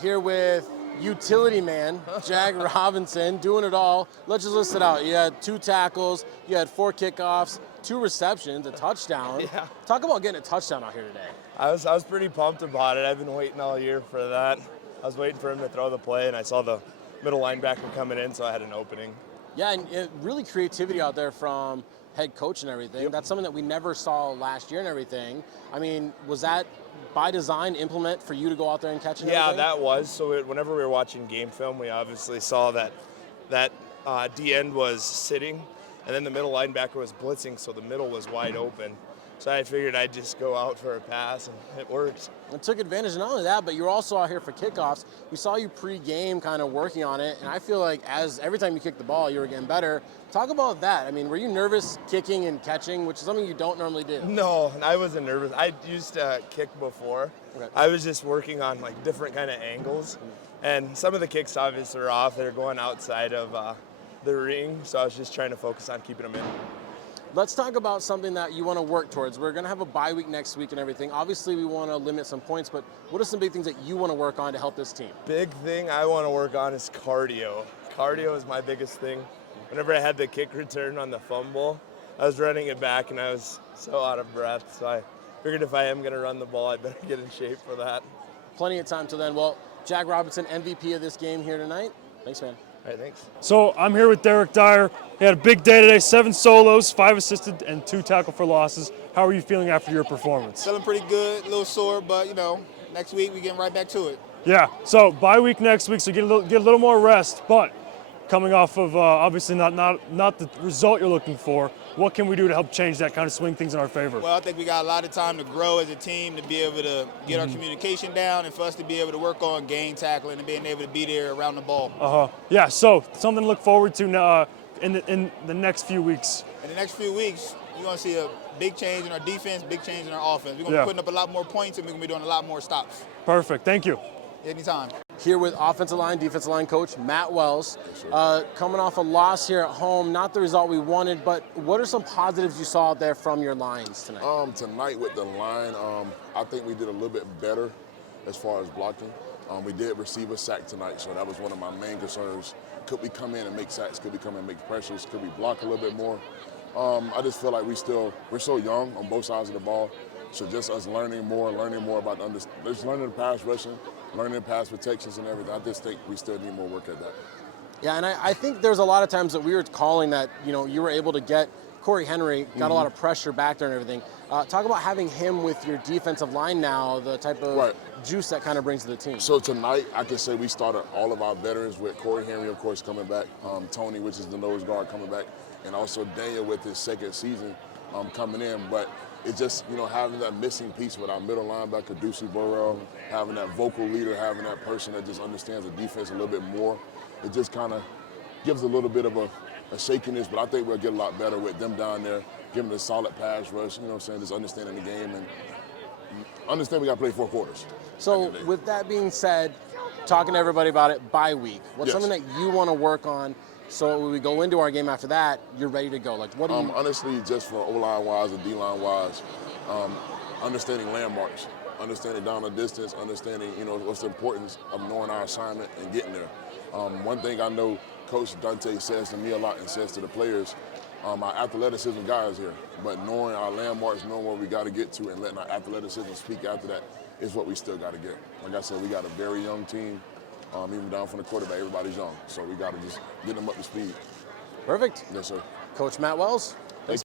here with utility man, Jag Robinson, doing it all. Let's just list it out. You had 2 tackles, you had 4 kickoffs, 2 receptions, a touchdown. Yeah. Talk about getting a touchdown out here today. I was pretty pumped about it. I've been waiting all year for that. I was waiting for him to throw the play, and I saw the middle linebacker coming in, so I had an opening. Yeah, and really creativity out there from head coach and everything. Yep. That's something that we never saw last year and everything. I mean, was that by design implement for you to go out there and catch it? Yeah, that was. So whenever we were watching game film, we obviously saw that D end was sitting, and then the middle linebacker was blitzing, so the middle was wide open. So I figured I'd just go out for a pass, and it worked. And took advantage, not only that, but you're also out here for kickoffs. We saw you pre-game kind of working on it, and I feel like every time you kick the ball, you were getting better. Talk about that. I mean, were you nervous kicking and catching, which is something you don't normally do? No, I wasn't nervous. I used to kick before. Okay. I was just working on like different kind of angles, and some of the kicks obviously are off. They're going outside of the ring, so I was just trying to focus on keeping them in. Let's talk about something that you want to work towards. We're going to have a bye week next week and everything. Obviously, we want to limit some points, but what are some big things that you want to work on to help this team? Big thing I want to work on is cardio. Cardio is my biggest thing. Whenever I had the kick return on the fumble, I was running it back and I was so out of breath. So I figured if I am going to run the ball, I better get in shape for that. Plenty of time till then. Well, Jag Robinson, MVP of this game here tonight. Thanks, man. All right, thanks. So I'm here with Derrick Dyer. He had a big day today, 7 solos, 5 assisted, and 2 tackle for losses. How are you feeling after your performance? Feeling pretty good, a little sore, but next week we getting right back to it. Yeah, so bye week next week, so get a little more rest, but coming off of obviously not the result you're looking for, what can we do to help change that, kind of swing things in our favor? Well, I think we got a lot of time to grow as a team, to be able to get our communication down, and for us to be able to work on game tackling and being able to be there around the ball. Yeah, so something to look forward to in the next few weeks. In the next few weeks, you're going to see a big change in our defense, big change in our offense. We're going to be putting up a lot more points, and we're going to be doing a lot more stops. Perfect, thank you. Anytime. Here with offensive line, defensive line coach Matt Wells. Coming off a loss here at home, not the result we wanted, but what are some positives you saw out there from your lines tonight? Tonight with the line, I think we did a little bit better as far as blocking. We did receive a sack tonight, so that was one of my main concerns. Could we come in and make sacks? Could we come in and make pressures? Could we block a little bit more? I just feel like we're so young on both sides of the ball. So just us learning more about just learning the pass rushing, learning the pass protections and everything. I just think we still need more work at that. Yeah, and I think there's a lot of times that we were calling that, you were able to get Corey Henry, got a lot of pressure back there and everything. Talk about having him with your defensive line now, the type of juice that kind of brings to the team. So tonight, I can say we started all of our veterans with Corey Henry, of course, coming back, Tony, which is the nose guard, coming back, and also Dyer with his second season coming in. But it's just, having that missing piece with our middle linebacker, Ducey Burrell, having that vocal leader, having that person that just understands the defense a little bit more. It just kind of gives a little bit of a shakiness, but I think we'll get a lot better with them down there, giving a solid pass rush, just understanding the game and understand we got to play 4 quarters. So with that being said, talking to everybody about it, bye week, what's something that you want to work on so when we go into our game after that, you're ready to go? Like, what do you... Honestly, just for O-line wise and D-line wise, understanding landmarks, understanding down the distance, understanding, what's the importance of knowing our assignment and getting there. One thing I know Coach Dante says to me a lot and says to the players, our athleticism guys here, but knowing our landmarks, knowing where we got to get to and letting our athleticism speak after that is what we still got to get. Like I said, we got a very young team. Even down from the quarterback, everybody's young. So we got to just get them up to speed. Perfect. Yes, sir. Coach Matt Wells,